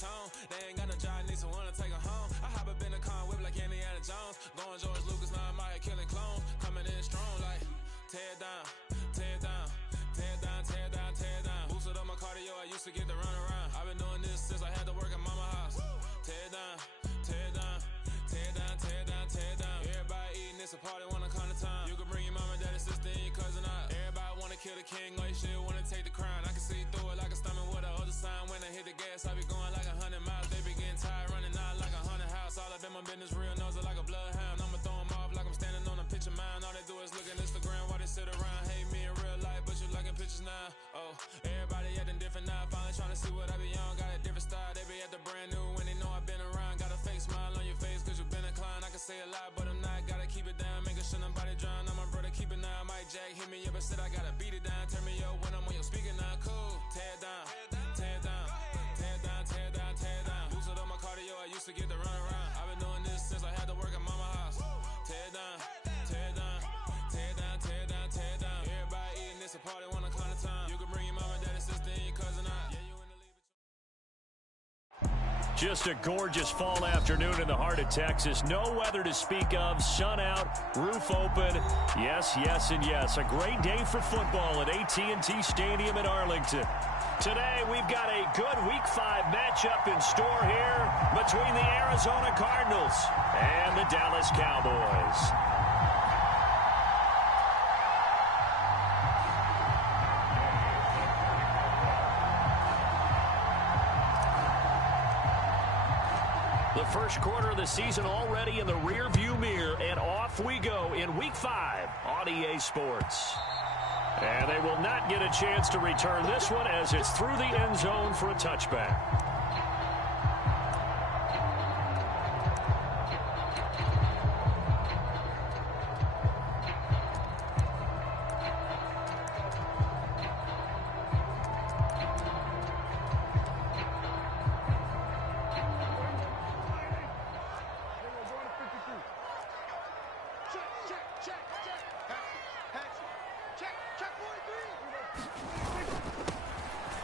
tone. They ain't got no job, need someone to take her home. I hop up in the car, whip like Indiana Jones. Going George Lucas, now I'm out here killing clones. Coming in strong like, tear it down, tear it down. Tear it down, tear it down, tear it down. Boosted up my cardio, I used to get to run around. I've been doing this since I had to work at mama house. Tear it down, tear it down, tear it down, tear it down, tear it down. Everybody eating, it's a party, wanna come to time. You can bring your mama, daddy, sister, and your cousin out. Everybody wanna kill the king, or you shit wanna take the crown. I can see through it like a stomach with a other sign. When I hit the gas, I be going like 100 miles. They be getting tired, running out like 100 house. All up in my business, real nose like a bloodhound. I'ma throw them off like I'm standing on a picture mound. All they do is look at Instagram while they sit around. Hate me in real life, but you liking pictures now. Oh, everybody acting different now. Finally trying to see what I be on. Got a different style, they be at the brand new when they know I've been around. Got a fake smile on your face cause you been inclined. I can say a lot, but I'm not. Gotta keep it down, making sure nobody drown. I'm my brother, keep it now. Mike Jack hit me up and said I gotta beat it down. Turn me up when I'm on your speaker now. Cool, tear it down, tear it down, tear it down, tear it down, tear it down. Boosted up my cardio, I used to get to run around. I've been doing this since I had to work at mama house. Tear it down, tear it down, tear it down, tear it down, tear it down. Everybody eating, it's a party, wanna come to time. You can bring your mama, daddy, sister, and your cousin out. Yeah, you in the lead. Just a gorgeous fall afternoon in the heart of Texas. No weather to speak of. Sun out, roof open. Yes, yes, and yes. A great day for football at AT&T Stadium in Arlington. Today, we've got a good Week 5 matchup in store here between the Arizona Cardinals and the Dallas Cowboys. The first quarter of the season already in the rearview mirror, and off we go in Week 5 on EA Sports. And they will not get a chance to return this one as it's through the end zone for a touchback.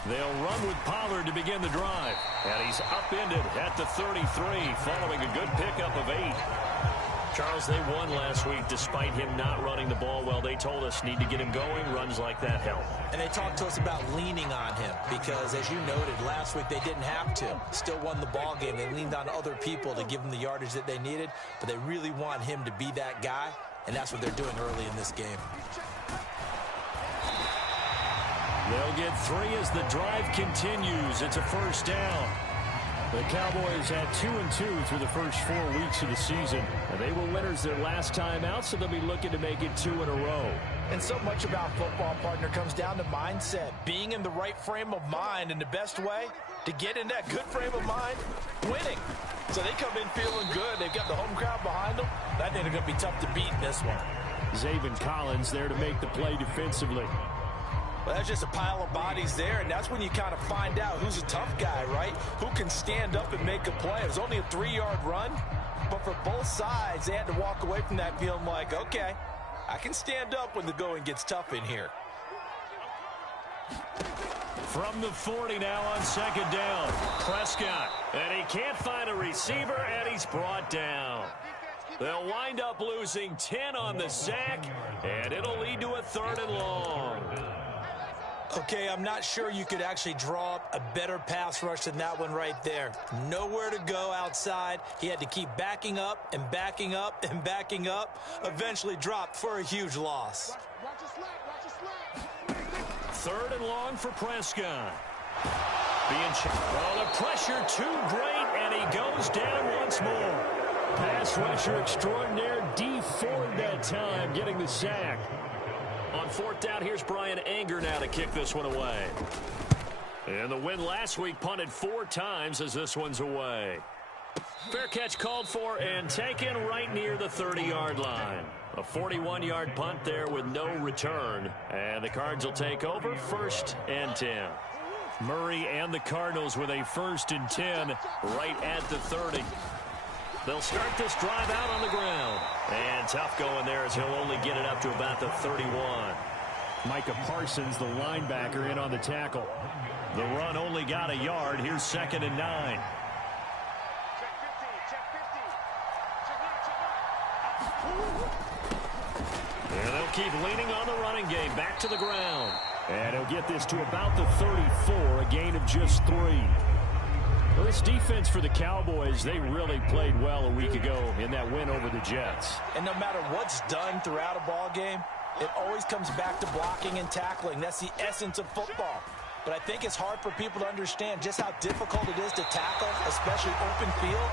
They'll run with Pollard to begin the drive. And he's upended at the 33 following a good pickup of 8. Charles, they won last week despite him not running the ball well. They told us need to get him going. Runs like that help. And they talked to us about leaning on him because, as you noted, last week they didn't have to. Still won the ball game. They leaned on other people to give them the yardage that they needed, but they really want him to be that guy, and that's what they're doing early in this game. They'll get 3 as the drive continues. It's a first down. The Cowboys had 2-2 through the first 4 weeks of the season. And they were winners their last time out, so they'll be looking to make it 2 in a row. And so much about football, partner, comes down to mindset. Being in the right frame of mind, and the best way to get in that good frame of mind, winning. So they come in feeling good. They've got the home crowd behind them. I think they're going to be tough to beat in this one. Zaven Collins there to make the play defensively. Well, that's just a pile of bodies there, and that's when you kind of find out who's a tough guy, right? Who can stand up and make a play. It was only a 3-yard run, but for both sides, they had to walk away from that feeling like, okay, I can stand up when the going gets tough in here. From the 40 now on second down, Prescott. And he can't find a receiver, and he's brought down. They'll wind up losing 10 on the sack, and it'll lead to a 3rd and long. Okay, I'm not sure you could actually draw up a better pass rush than that one right there. Nowhere to go outside. He had to keep backing up and backing up and backing up. Eventually dropped for a huge loss. 3rd and long for Prescott. Well, the pressure too great, and he goes down once more. Pass rusher extraordinaire, D Ford that time, getting the sack. On 4th down, here's Brian Anger now to kick this one away. And the win last week punted 4 times as this one's away. Fair catch called for and taken right near the 30-yard line. A 41-yard punt there with no return. And the Cards will take over 1st and 10. Murray and the Cardinals with a 1st and 10 right at the 30. They'll start this drive out on the ground. And tough going there as he'll only get it up to about the 31. Micah Parsons, the linebacker, in on the tackle. The run only got a yard. Here's 2nd and 9. And they'll keep leaning on the running game. Back to the ground. And he'll get this to about the 34, a gain of just 3. Well, this defense for the Cowboys, they really played well a week ago in that win over the Jets. And no matter what's done throughout a ball game, it always comes back to blocking and tackling. That's the essence of football. But I think it's hard for people to understand just how difficult it is to tackle, especially open field.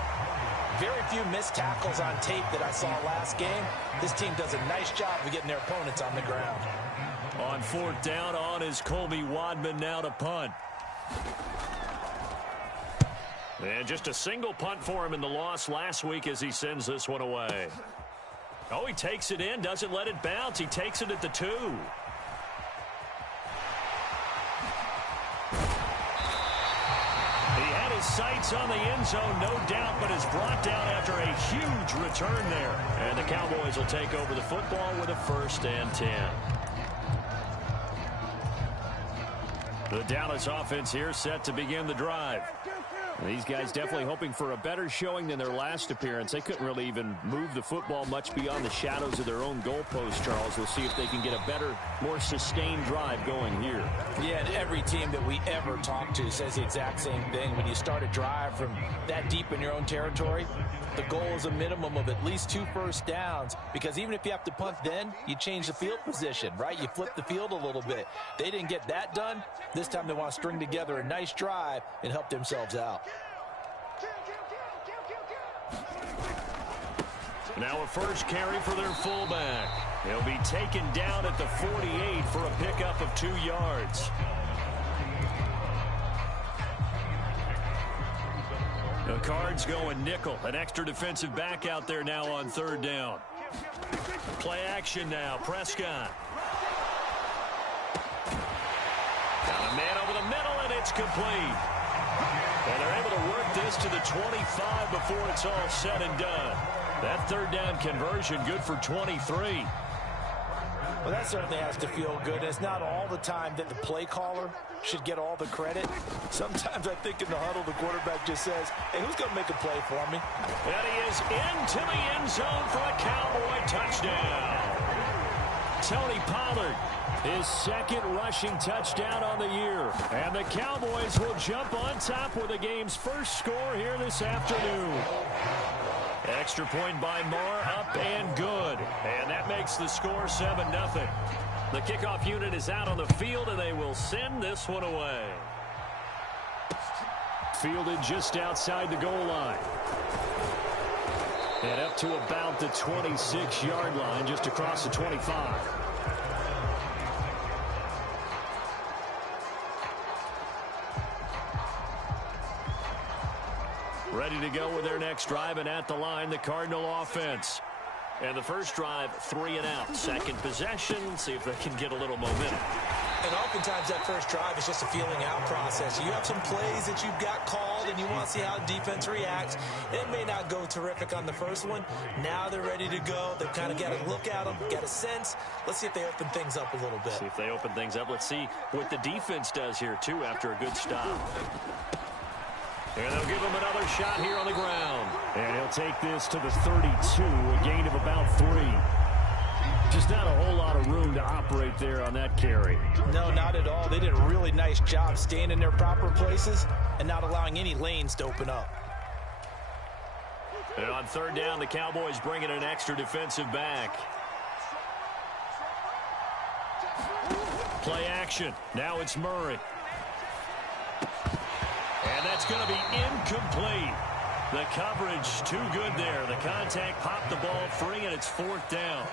Very few missed tackles on tape that I saw last game. This team does a nice job of getting their opponents on the ground. On 4th down, on is Colby Wadman now to punt. And just a single punt for him in the loss last week as he sends this one away. Oh, he takes it in, doesn't let it bounce. He takes it at the 2. He had his sights on the end zone, no doubt, but is brought down after a huge return there. And the Cowboys will take over the football with a 1st and 10. The Dallas offense here set to begin the drive. These guys definitely hoping for a better showing than their last appearance. They couldn't really even move the football much beyond the shadows of their own goalpost, Charles. We'll see if they can get a better, more sustained drive going here. Yeah, and every team that we ever talk to says the exact same thing. When you start a drive from that deep in your own territory, the goal is a minimum of at least 2 first downs, because even if you have to punt then, you change the field position, right? You flip the field a little bit. They didn't get that done. This time they want to string together a nice drive and help themselves out. Now a first carry for their fullback. He'll be taken down at the 48 for a pickup of 2 yards. The Cards going nickel. An extra defensive back out there now on 3rd down. Play action now. Prescott. Got a man over the middle, and it's complete. And they're able to work this to the 25 before it's all said and done. That 3rd down conversion good for 23. Well, that certainly has to feel good. It's not all the time that the play caller should get all the credit. Sometimes I think in the huddle, the quarterback just says, hey, who's going to make a play for me? And he is into the end zone for a Cowboy touchdown. Tony Pollard, his 2nd rushing touchdown on the year. And the Cowboys will jump on top with the game's first score here this afternoon. Extra point by Moore, up and good. And that makes the score 7-0. The kickoff unit is out on the field, and they will send this one away. Fielded just outside the goal line. And up to about the 26-yard line, just across the 25. Ready to go with their next drive, and at the line, the Cardinal offense. And the first drive, 3 and out. Second possession, see if they can get a little momentum. And oftentimes that first drive is just a feeling out process. You have some plays that you've got called, and you want to see how the defense reacts. It may not go terrific on the first one. Now they're ready to go. They've kind of got a look at them, got a sense. Let's see if they open things up a little bit. See if they open things up. Let's see what the defense does here, too, after a good stop. And they'll give him another shot here on the ground. And he'll take this to the 32, a gain of about 3. Just not a whole lot of room to operate there on that carry. No, not at all. They did a really nice job staying in their proper places and not allowing any lanes to open up. And on 3rd down, the Cowboys bring in an extra defensive back. Play action. Now it's Murray. And that's going to be incomplete. The coverage too good there. The contact popped the ball free, and it's 4th down.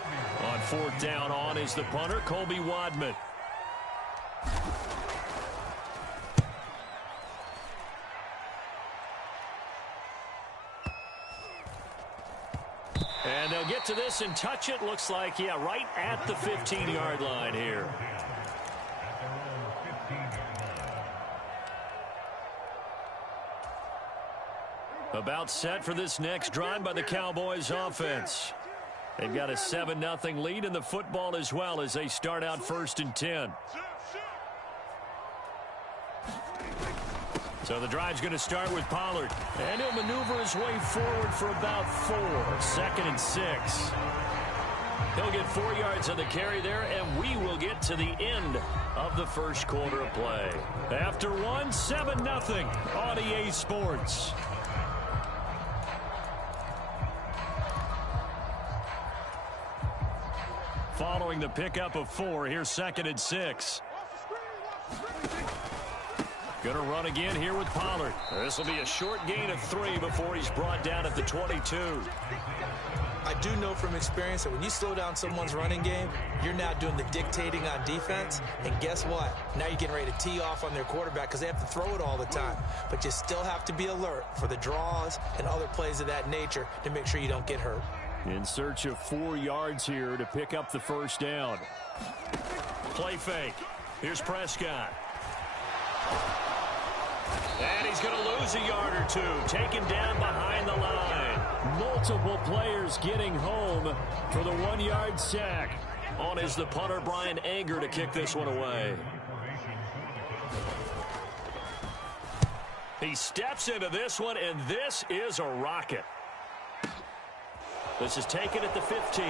On 4th down, on is the punter, Colby Wadman. And they'll get to this and touch it. Looks like, yeah, right at the 15-yard line here. About set for this next drive by the Cowboys offense. They've got a 7-0 lead in the football as well as they start out 1st and 10. So the drive's going to start with Pollard. And he'll maneuver his way forward for about 4. 2nd and 6. He'll get 4 yards on the carry there, and we will get to the end of the first quarter of play. After 7-0 on EA Sports. Following the pickup of 4, here's 2nd and 6. Going to run again here with Pollard. This will be a short gain of 3 before he's brought down at the 22. I do know from experience that when you slow down someone's running game, you're now doing the dictating on defense. And guess what? Now you're getting ready to tee off on their quarterback because they have to throw it all the time. But you still have to be alert for the draws and other plays of that nature to make sure you don't get hurt. In search of 4 yards here to pick up the first down. Play fake. Here's Prescott. And he's going to lose a yard or 2. Taken down behind the line. Multiple players getting home for the 1-yard sack. On is the punter, Brian Anger, to kick this one away. He steps into this one, and this is a rocket. This is taken at the 15.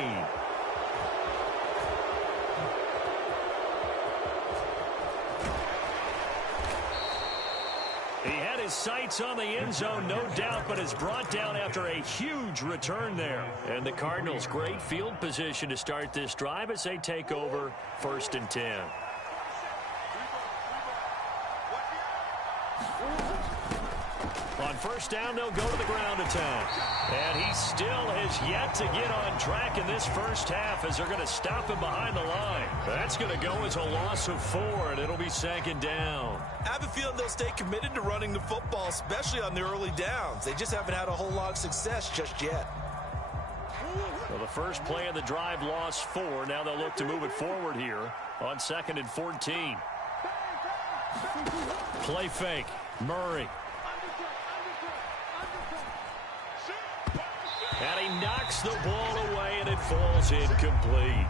He had his sights on the end zone, no doubt, but is brought down after a huge return there. And the Cardinals, great field position to start this drive as they take over 1st and 10. On 1st down, they'll go to the ground attack. And he still has yet to get on track in this first half as they're going to stop him behind the line. That's going to go as a loss of 4, and it'll be 2nd down. I have a feeling they'll stay committed to running the football, especially on the early downs. They just haven't had a whole lot of success just yet. Well, the first play of the drive lost 4. Now they'll look to move it forward here on 2nd and 14. Play fake. Murray. And he knocks the ball away, and it falls incomplete.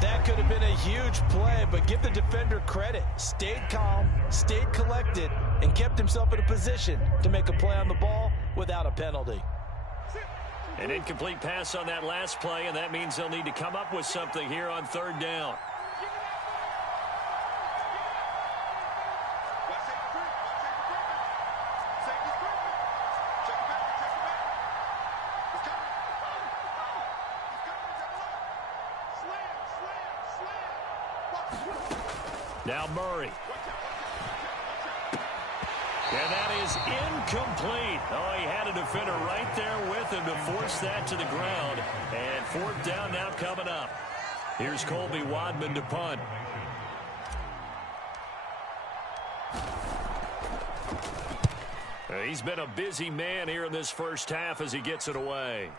That could have been a huge play, but give the defender credit. Stayed calm, stayed collected, and kept himself in a position to make a play on the ball without a penalty. An incomplete pass on that last play, and that means they'll need to come up with something here on 3rd down. Now Murray. And that is incomplete. Oh, he had a defender right there with him to force that to the ground. And 4th down now coming up. Here's Colby Wadman to punt. He's been a busy man here in this first half as he gets it away.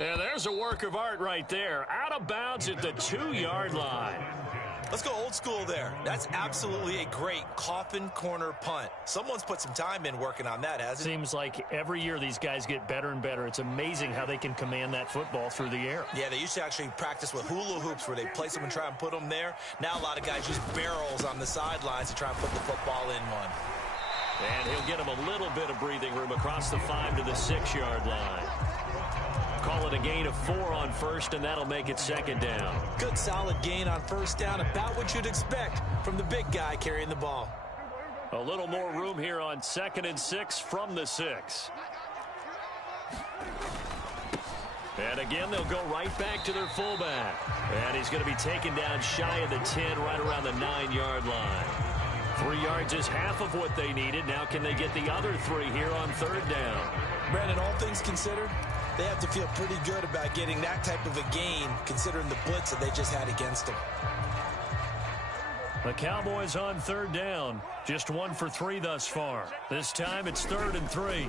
And there's a work of art right there. Out of bounds at the 2-yard line. Let's go old school there. That's absolutely a great coffin corner punt. Someone's put some time in working on that, hasn't it? Seems like every year these guys get better and better. It's amazing how they can command that football through the air. Yeah, they used to actually practice with hula hoops where they place them and try and put them there. Now a lot of guys use barrels on the sidelines to try and put the football in one. And he'll get him a little bit of breathing room across the 5 to the 6-yard line. Call it a gain of 4 on 1st, and that'll make it 2nd down. Good solid gain on 1st down, about what you'd expect from the big guy carrying the ball. A little more room here on 2nd and 6 from the 6. And again, they'll go right back to their fullback. And he's going to be taken down shy of the 10, right around the 9-yard line. 3 yards is half of what they needed. Now can they get the other 3 here on 3rd down? Brandon, all things considered, they have to feel pretty good about getting that type of a gain, considering the blitz that they just had against them. The Cowboys on 3rd down. Just 1 for 3 thus far. This time it's 3rd and 3.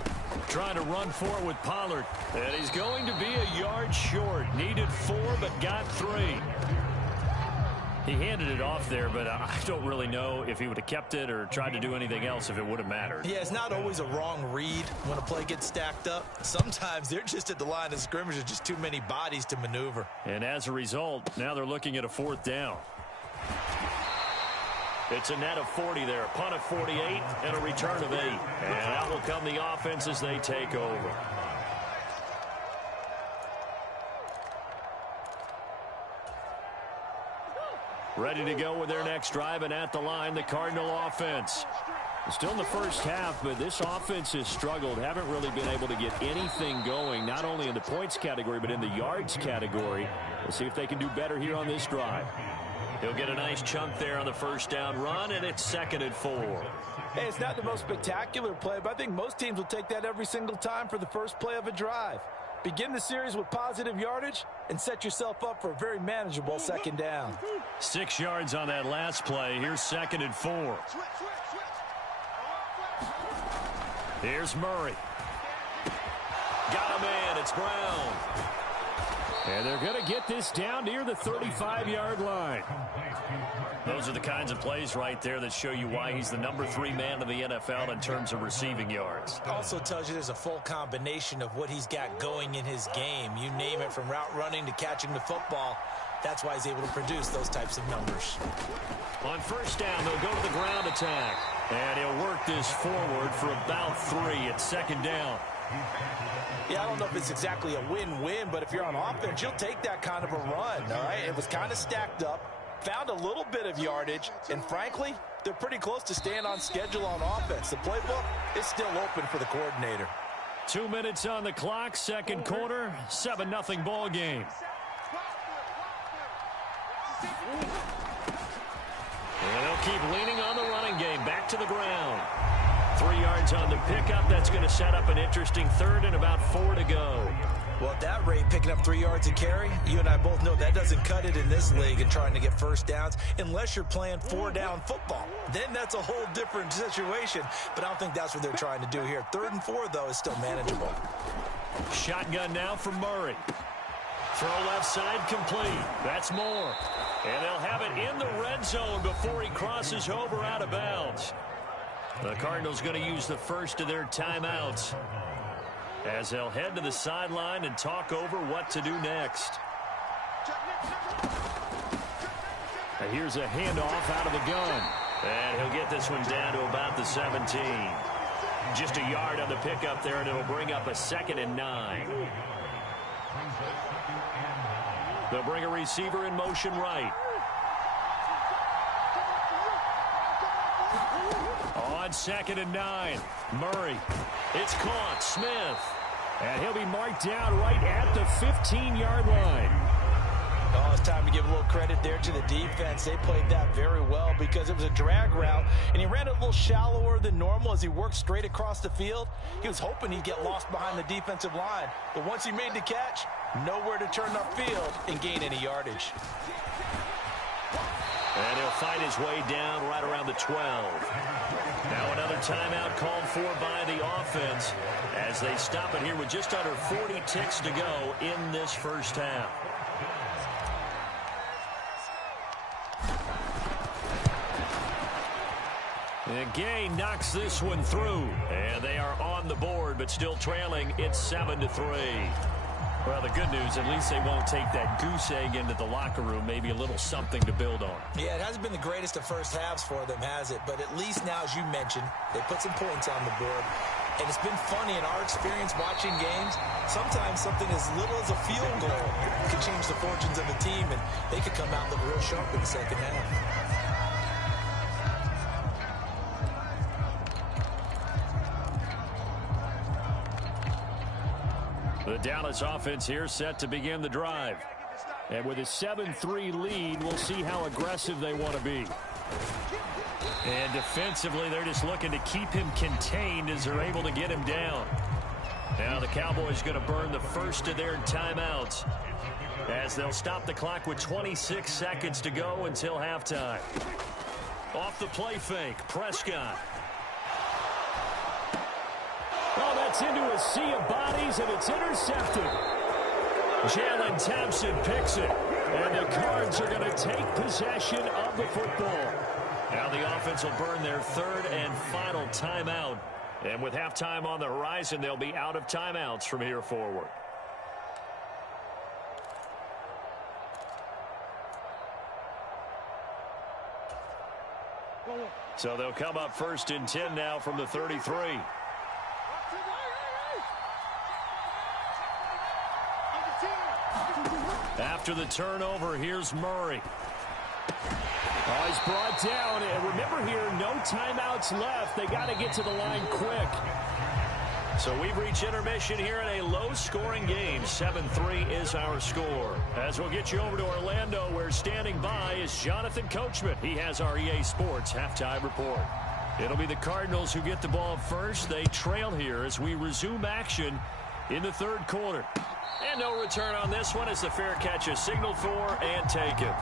Trying to run for it with Pollard. And he's going to be a yard short. Needed 4, but got 3. He handed it off there, but I don't really know if he would have kept it or tried to do anything else if it would have mattered. Yeah, it's not always a wrong read when a play gets stacked up. Sometimes they're just at the line of scrimmage. There's just too many bodies to maneuver. And as a result, now they're looking at a 4th down. It's a net of 40 there, a punt of 48, and a return of 8. And out will come the offense as they take over. Ready to go with their next drive, and at the line, the Cardinal offense. Still in the first half, but this offense has struggled. Haven't really been able to get anything going, not only in the points category, but in the yards category. We'll see if they can do better here on this drive. He'll get a nice chunk there on the first down run, and it's 2nd and 4. Hey, it's not the most spectacular play, but I think most teams will take that every single time for the first play of a drive. Begin the series with positive yardage and set yourself up for a very manageable 2nd down. 6 yards on that last play. Here's 2nd and 4. Here's Murray. Got a man. It's Brown. And they're going to get this down near the 35-yard line. Those are the kinds of plays right there that show you why he's the number 3 man in the NFL in terms of receiving yards. Also tells you there's a full combination of what he's got going in his game. You name it, from route running to catching the football. That's why he's able to produce those types of numbers. On first down, they'll go to the ground attack. And he'll work this forward for about 3 at 2nd down. Yeah, I don't know if it's exactly a win-win, but if you're on offense, you'll take that kind of a run, all right? It was kind of stacked up. Found a little bit of yardage, and frankly, they're pretty close to staying on schedule on offense. The playbook is still open for the coordinator. 2 minutes on the clock, 2nd quarter, 7-0 ball game. And they'll keep leaning on the running game, back to the ground. 3 yards on the pickup. That's going to set up an interesting 3rd and about 4 to go. Well, at that rate, picking up 3 yards a carry, you and I both know that doesn't cut it in this league and trying to get first downs unless you're playing 4-down football. Then that's a whole different situation, but I don't think that's what they're trying to do here. 3rd and 4, though, is still manageable. Shotgun now from Murray. Throw left side complete. That's Moore. And they'll have it in the red zone before he crosses over out of bounds. The Cardinals going to use the first of their timeouts as they'll head to the sideline and talk over what to do next. Now here's a handoff out of the gun. And he'll get this one down to about the 17. Just a yard on the pickup there, and it'll bring up a 2nd and 9. They'll bring a receiver in motion right. On 2nd and 9, Murray. It's caught. Smith. And he'll be marked down right at the 15-yard line. Oh, it's time to give a little credit there to the defense. They played that very well because it was a drag route, and he ran it a little shallower than normal as he worked straight across the field. He was hoping he'd get lost behind the defensive line, but once he made the catch, nowhere to turn upfield and gain any yardage. And he'll fight his way down right around the 12. Now another timeout called for by the offense as they stop it here with just under 40 ticks to go in this first half. And Gay knocks this one through. And they are on the board, but still trailing. It's 7-3. Well, the good news, at least they won't take that goose egg into the locker room. Maybe a little something to build on. Yeah, it hasn't been the greatest of first halves for them, has it? But at least now, as you mentioned, they put some points on the board. And it's been funny in our experience watching games. Sometimes something as little as a field goal could change the fortunes of the team, and they could come out and look real sharp in the second half. The Dallas offense here set to begin the drive. And with a 7-3 lead, we'll see how aggressive they want to be. And defensively, they're just looking to keep him contained as they're able to get him down. Now the Cowboys going to burn the first of their timeouts as they'll stop the clock with 26 seconds to go until halftime. Off the play fake, Prescott. Oh, that's into a sea of bodies, and it's intercepted. Jalen Thompson picks it. And the Cards are going to take possession of the football. Now the offense will burn their third and final timeout. And with halftime on the horizon, they'll be out of timeouts from here forward. So they'll come up 1st and 10 now from the 33. After the turnover, here's Murray. Oh, he's brought down. And remember here, no timeouts left. They got to get to the line quick. So we've reached intermission here in a low-scoring game. 7-3 is our score. As we'll get you over to Orlando, where standing by is Jonathan Coachman. He has our EA Sports halftime report. It'll be the Cardinals who get the ball first. They trail here as we resume action in the third quarter. And no return on this one as the fair catch is signaled for and taken.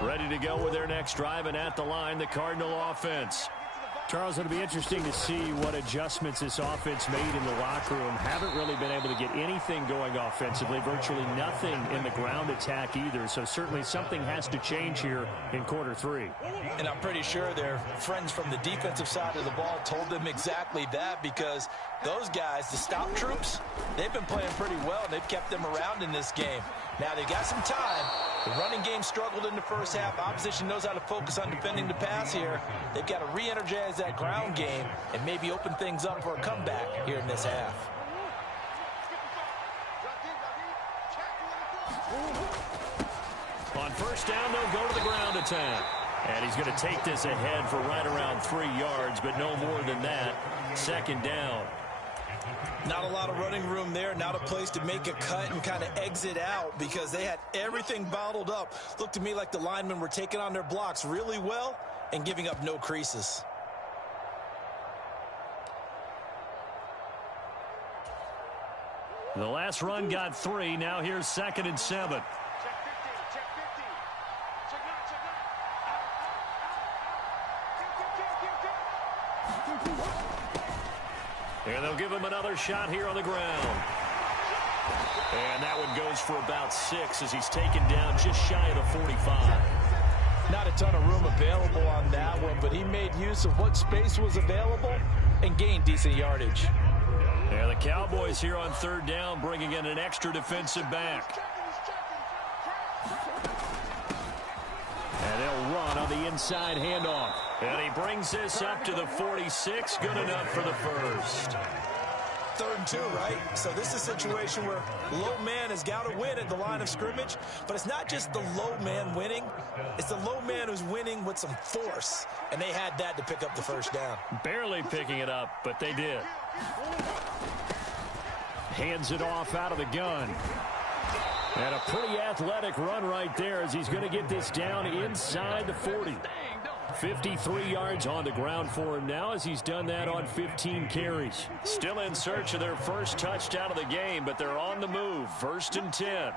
Ready to go with their next drive, and at the line, the Cardinal offense. Charles, it'll be interesting to see what adjustments this offense made in the locker room. Haven't really been able to get anything going offensively, virtually nothing in the ground attack either. So certainly something has to change here in quarter 3. And I'm pretty sure their friends from the defensive side of the ball told them exactly that, because those guys, the stop troops, they've been playing pretty well, and they've kept them around in this game. Now they've got some time. The running game struggled in the first half. Opposition knows how to focus on defending the pass here. They've got to re-energize that ground game and maybe open things up for a comeback here in this half. On first down, they'll go to the ground attack. And he's going to take this ahead for right around 3 yards, but no more than that. Second down. Not a lot of running room there, not a place to make a cut and kind of exit out, because they had everything bottled up. Looked to me like the linemen were taking on their blocks really well and giving up no creases. The last run got 3. Now here's 2nd and 7. And they'll give him another shot here on the ground. And that one goes for about 6 as he's taken down just shy of the 45. Not a ton of room available on that one, but he made use of what space was available and gained decent yardage. And the Cowboys here on third down, bringing in an extra defensive back. And they'll run on the inside handoff. And he brings this up to the 46. Good enough for the first. 3rd and 2, right? So this is a situation where low man has got to win at the line of scrimmage, but it's not just the low man winning. It's the low man who's winning with some force, and they had that to pick up the first down. Barely picking it up, but they did. Hands it off out of the gun. And a pretty athletic run right there as he's going to get this down inside the 40. 53 yards on the ground for him now as he's done that on 15 carries. Still in search of their first touchdown of the game, but they're on the move. 1st and 10.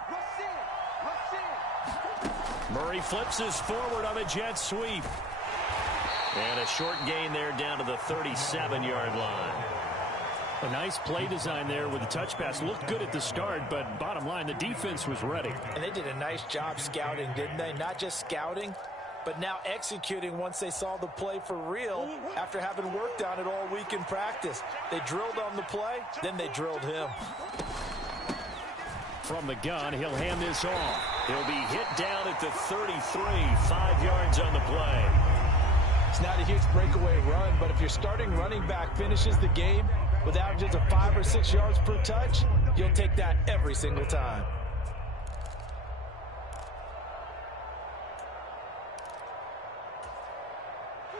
Murray flips this forward on a jet sweep. And a short gain there down to the 37-yard line. A nice play design there with the touch pass. Looked good at the start, but bottom line, the defense was ready. And they did a nice job scouting, didn't they? Not just scouting, but now executing once they saw the play for real after having worked on it all week in practice. They drilled on the play, then they drilled him. From the gun, he'll hand this off. He'll be hit down at the 33, 5 yards on the play. It's not a huge breakaway run, but if your starting running back finishes the game with averages of 5 or 6 yards per touch, you'll take that every single time.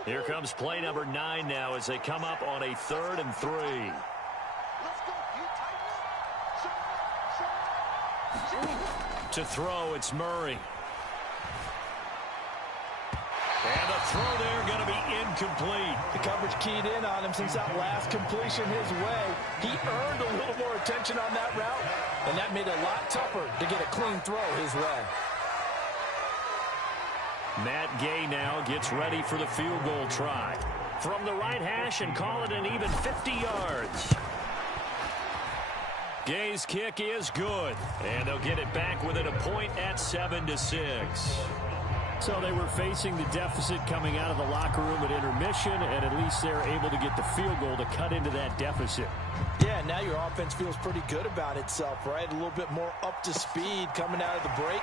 Here comes play number 9 now as they come up on a 3rd and 3. To throw, it's Murray. And the throw there going to be incomplete. The coverage keyed in on him since that last completion his way. He earned a little more attention on that route, and that made it a lot tougher to get a clean throw his way. Matt Gay now gets ready for the field goal try. From the right hash and call it an even 50 yards. Gay's kick is good, and they'll get it back within a point at 7-6. So they were facing the deficit coming out of the locker room at intermission, and at least they're able to get the field goal to cut into that deficit. Yeah, now your offense feels pretty good about itself, right? A little bit more up to speed coming out of the break.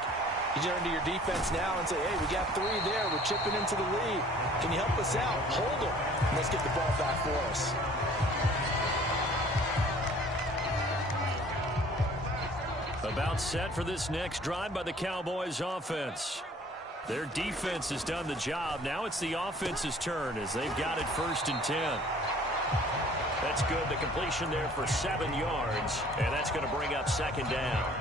You turn to your defense now and say, hey, we got 3 there. We're chipping into the lead. Can you help us out? Hold them. Let's get the ball back for us. About set for this next drive by the Cowboys offense. Their defense has done the job. Now it's the offense's turn as they've got it 1st and 10. That's good. The completion there for 7 yards, and that's going to bring up 2nd down.